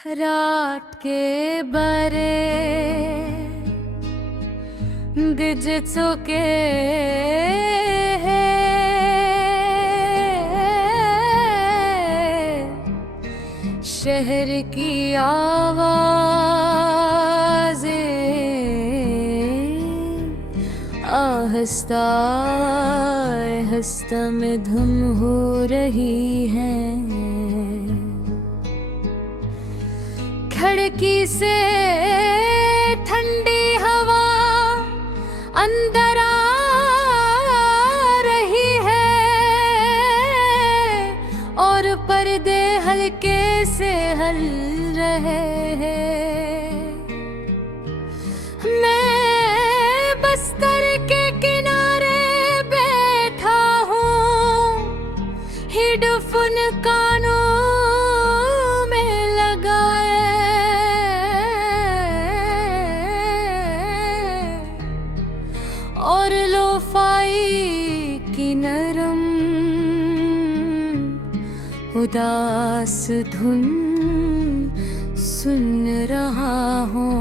रात के बरे दिजचो के शहर की आवाज़ें आहिस्ता आहिस्ता में धुम हो रही हैं। खिड़की से ठंडी हवा अंदर आ रही है और पर्दे हल्के से हल रहे हैं। मैं बस्तर के किनारे बैठा हूँ, हेडफोन कानों में लगाए, और लोफाई की नरम उदास धुन सुन रहा हूँ।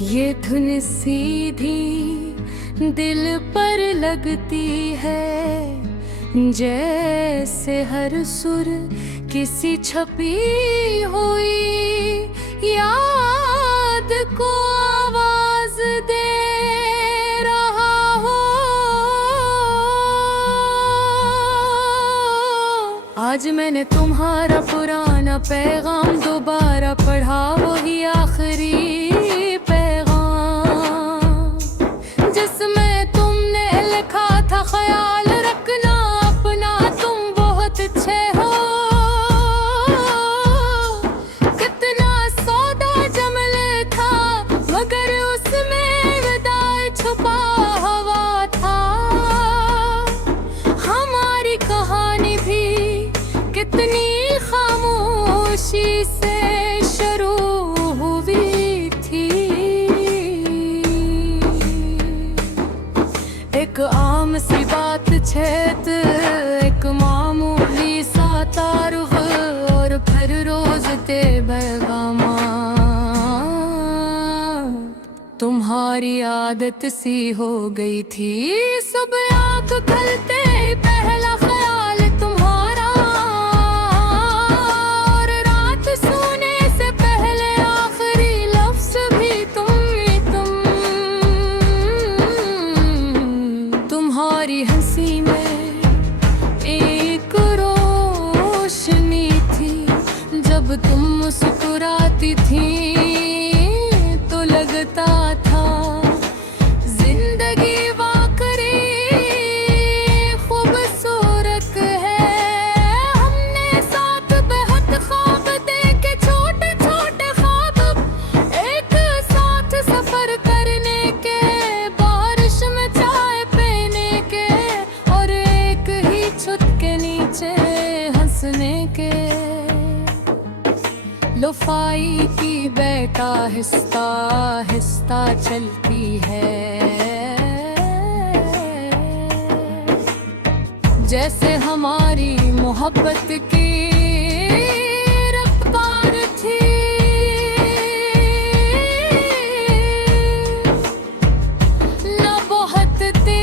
ये धुन सीधी दिल पर लगती है, जैसे हर सुर किसी छपी हुई याद को आवाज दे रहा हो। आज मैंने तुम्हारा पुराना पैगाम दोबारा पढ़ा, वही आखिरी पैगाम जिसमें तुमने लिखा था, ख्याल रखना अपना, तुम बहुत अच्छे हो। कितना सौदा जमले था, मगर उसमें विदाई छुपा हुआ था। हमारी कहानी भी कितनी खामोशी से शुरू हुई थी। एक आम सी बात छेत, एक मामूली सा तारुफ, और फिर रोज ते पैगामा। तुम्हारी आदत सी हो गई थी, सुबह आँख खुलते ही पहला ख्याल तुम्हारा, और रात सोने से पहले आखिरी लफ्ज भी तुम ही तुम। तुम्हारी हंसी में एक रोशनी थी, जब तुम मुस्कुराती थी तो लगता था जिंदगी वाकई खूबसूरत है। हमने साथ बेहद ख्वाब देखे, छोटे छोटे ख्वाब, एक साथ सफर करने के, बारिश में चाय पीने के, और एक ही छत के नीचे हंसने के। लोफाई की बैठ आहिस्ता आहिस्ता चलती है, जैसे हमारी मोहब्बत की रफ्तार थी। न बहुत तेज,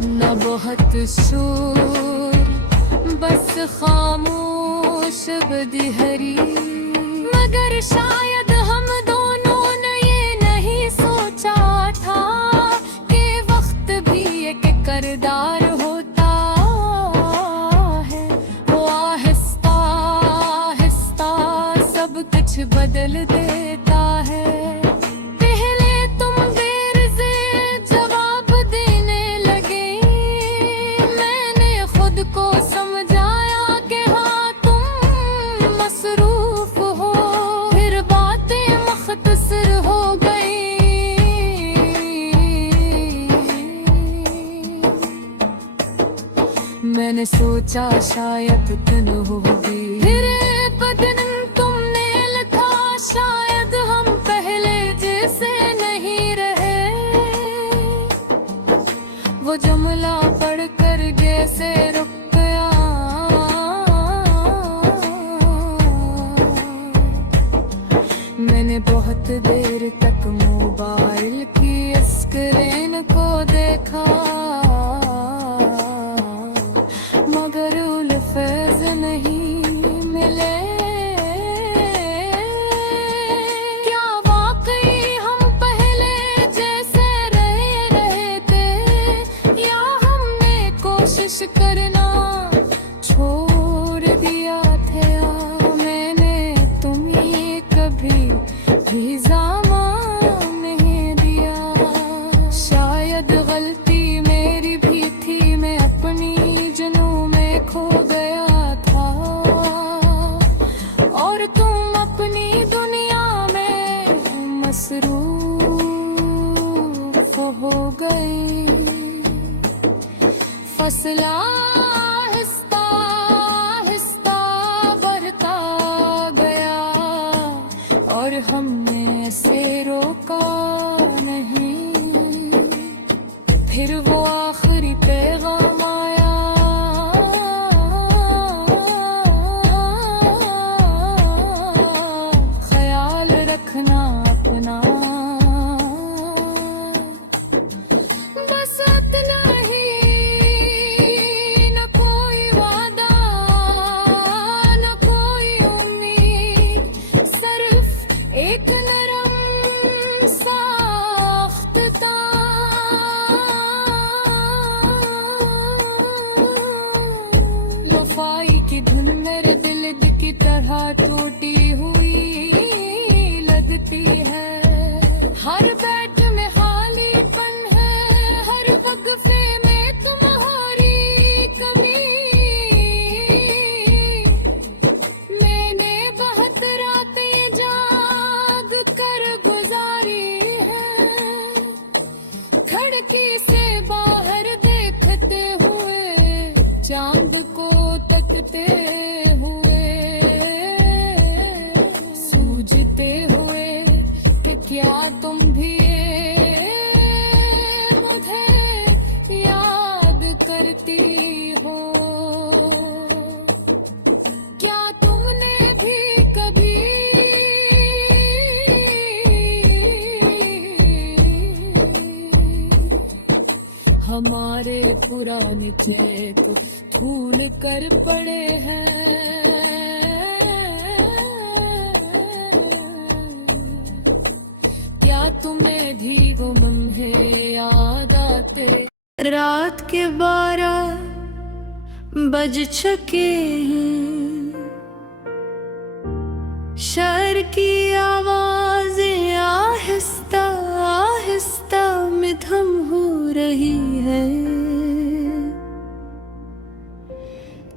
न बहुत शोर, बस खामोश बदिहरी। मगर शायद हम दोनों ने ये नहीं सोचा था कि वक्त भी एक किरदार होता है। वो आहिस्ता आहिस्ता सब कुछ बदल देता है। पहले तुम देर से जवाब देने लगे, मैंने खुद को समझाया कि हाँ तुम मसरूफ हो, फिर बातें मुख्तसर हो गई। मैंने सोचा शायद दिन होगी, फिर बदन तुमने लिखा, शायद हम पहले जैसे नहीं रहे। वो जुमला पढ़कर जैसे रुक गया। मैंने बहुत देर तक मोबाइल की स्क्रीन को देखा, मगर उल्फेज नहीं मिले। क्या वाकई हम पहले जैसे रहे थे, या हमने कोशिश करना छोड़ दिया था? मैंने तुम्हें कभी भी ज़ामान नहीं दिया। शायद गलती मेरी भी थी, मैं अपनी जुनून में खो गया था, और तुम अपनी दुनिया में मसरूफ हो गई। फसला आहिस्ता आहिस्ता बढ़ता गया, और हमने ऐसे रोका नहीं। फिर वो आखिरी पैगाम आया, ख्याल रखना अपना। बस इतना ही, न कोई वादा न कोई उम्मीद, सिर्फ एक नरम साख्तता। लोफाई की धुन मेरे दिल की तरह टूटी हुई लगती है। हर बैठ में खालीपन है, हर वक्फे में तुम्हारी कमी। मैंने बहुत रातें जाग कर गुजारी है, खिड़की से बाहर देखते हुए, चांद को तकते हुए, सूझते हुए कि क्या तुम भी मुझे याद करती हो। क्या तुमने भी कभी हमारे पुराने चेक धूल कर पड़े हैं? क्या तुम्हें भी वो लम्हे याद आते? रात के 12 बज चुके हैं, शहर की आवाजें आहिस्ता आहिस्ता मिधम हो रही है।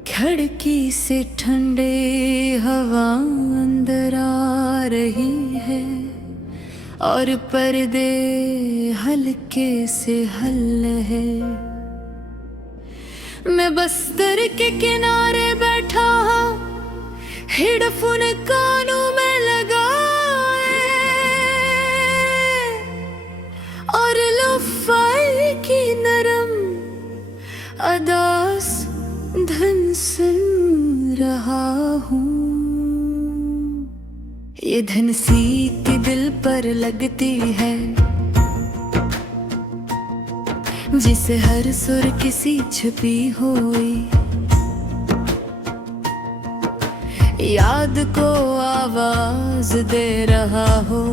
खिड़की से ठंडे हवा अंदर आ रही है, और पर्दे हल्के से हल है। मैं बस्तर के किनारे बैठा हूँ, हेडफोन कानों में लगाए, और लोफाई की नरम अदास धन सुन रहा हूँ। ये धन सी के दिल पर लगती है, जिसे हर सुर किसी छुपी हुई याद को आवाज दे रहा हो।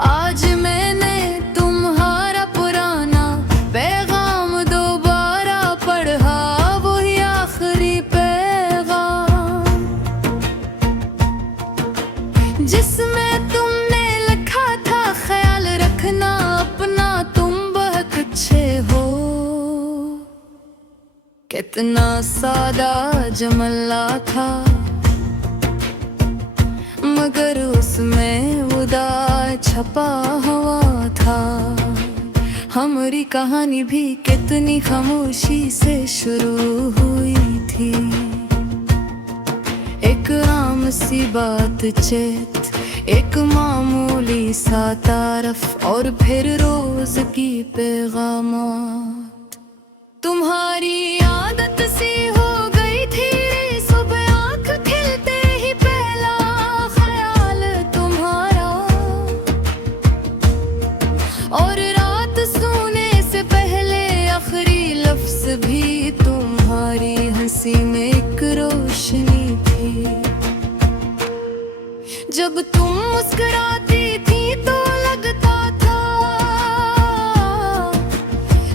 आज मैंने तुम्हारा पुराना पैगाम दोबारा पढ़ा, वही आखिरी पैगाम जिसमें तुमने लिखा था, ख्याल रखना अपना, तुम बहुत अच्छे हो। कितना सादा जुमला था, मगर उसमें उदास छपा हुआ था। हमारी कहानी भी कितनी खामोशी से शुरू हुई थी। एक आम सी बातचीत एक मामूली सा तारफ और फिर रोज की पैगामात। तुम्हारी आदत सी हो गई थी सुबह आंख खिलते ही पहला ख्याल तुम्हारा, और रात सोने से पहले आखिरी लफ्ज भी तुम्हारी हंसी में एक रोशनी थी। जब तुम मुस्कुराती थी तो लगता था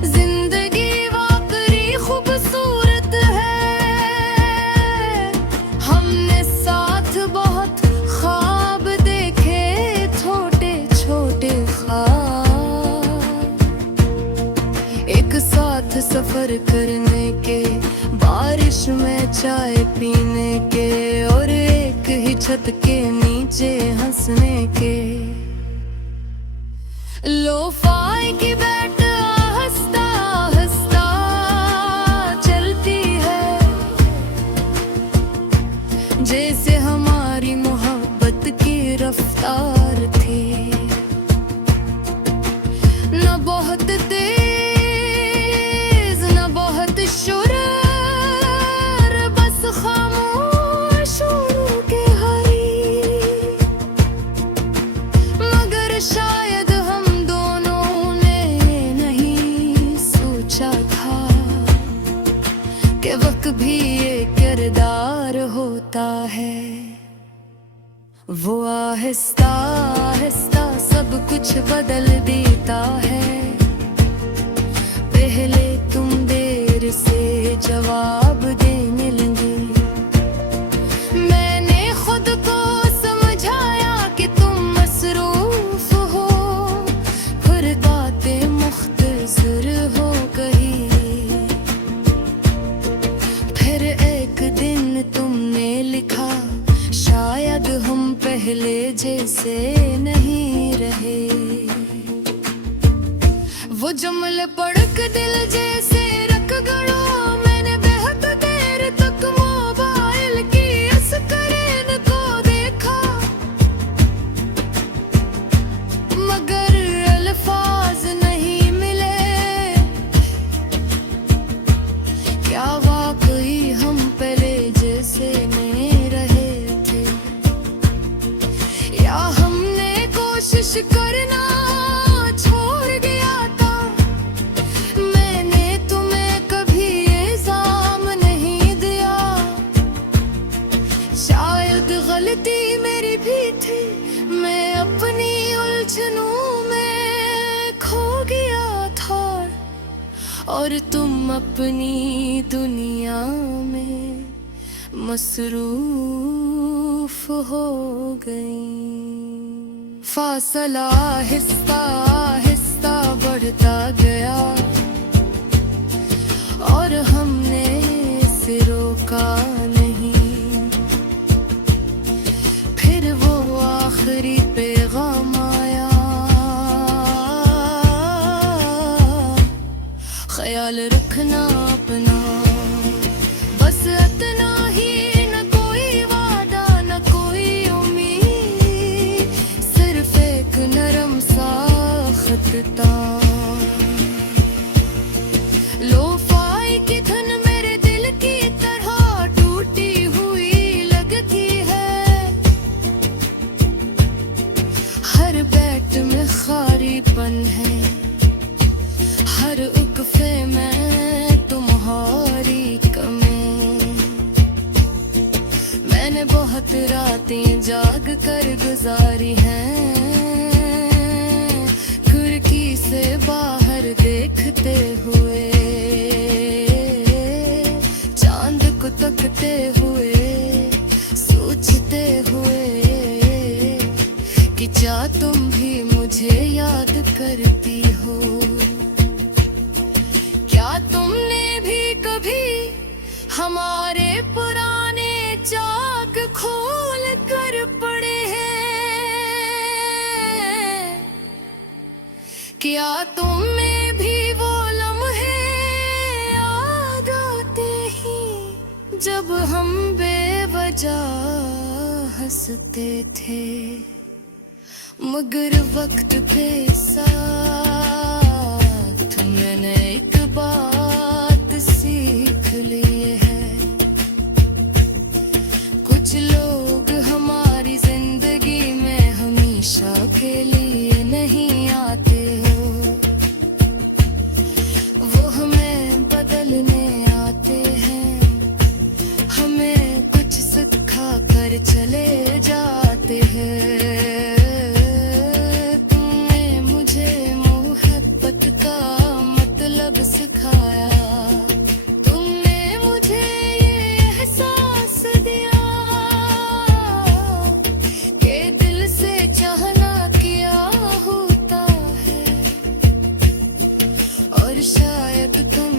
जिंदगी वाकई खूबसूरत है। हमने साथ बहुत ख्वाब देखे, छोटे छोटे ख्वाब, एक साथ सफर करने के, बारिश में चाय पीने के, और एक ही छत के नीचे हंसने के। लोफाई की बैट आहिस्ता आहिस्ता चलती है, जैसे हमारी मोहब्बत की रफ्तार थी। न बहुत तेज न बहुत शोर, बस खामोश के हरी। मगर शायद हम दोनों ने नहीं सोचा था कि वक्त भी ये किरदार होता है। वो आहिस्ता आहिस्ता सब कुछ बदल देता है। पहले तुम देर से जवाब देने लगी, मैंने खुद को समझाया कि तुम मसरूफ हो, फिर बातें मुख्तसर हो गई। फिर एक दिन तुमने लिखा, शायद हम पहले जैसे नहीं रहे। वो जुमले पढ़ के दिल जैसे रख गड़ा, मैंने बेहद देर तक मोबाइल की स्क्रीन को देखा, मगर अल्फाज नहीं मिले। क्या वाकई हम पहले जैसे नहीं रहे थे, या हमने कोशिश करना छोड़ दिया था। मैंने तुम्हें कभी इल्जाम नहीं दिया, शायद गलती मेरी भी थी। मैं अपनी उलझनों में खो गया था, और तुम अपनी दुनिया में मसरूफ हो गई। फासला आहिस्ता आहिस्ता बढ़ता गया, और हमने इसे रोका नहीं। फिर वो आखिरी पैगाम आया, ख्याल रखना अपना, बस इतना ही। न कोई वादा न कोई उम्मीद, सिर्फ एक नरम सा खतता। लोफाई की धुन मेरे दिल की तरह टूटी हुई लगती है। हर बैट में खारीपन है, हर उक्फे में तुम्हारी कमी। मैंने बहुत रातें जाग कर गुजारी हैं, खिड़की से बाहर देखते हुए, चांद को तकते हुए, सोचते हुए कि क्या तुम भी मुझे याद करती हो। क्या तुमने भी कभी हमारे पुराने चाक खोल कर पड़े हैं? क्या तुम्हें भी वो लम्हे याद आते ही जब हम बेवजह हंसते थे? मगर वक्त के साथ मैंने एक बात सीख ली है, कुछ लोग हमारी जिंदगी में हमेशा के लिए नहीं आते हो, वो हमें बदलने आते हैं, हमें कुछ सिखा कर चले जाते हैं। तुमने मुझे मोहब्बत का मतलब सिखाया, तुमने मुझे ये एहसास दिया कि दिल से चाहना क्या होता है, और शायद तुम